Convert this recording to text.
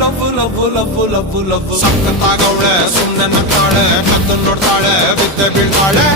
love love love love love ಸಕ್ಕತ್ತಾಗವಳೆ ಸುಮ್ನೆ ನಕ್ಕಾಳೆ ಕತ್ತು ನೋಡ್ತಾಳೆ ಬಿದ್ದೆ ಬೀಳ್ತಾಳೆ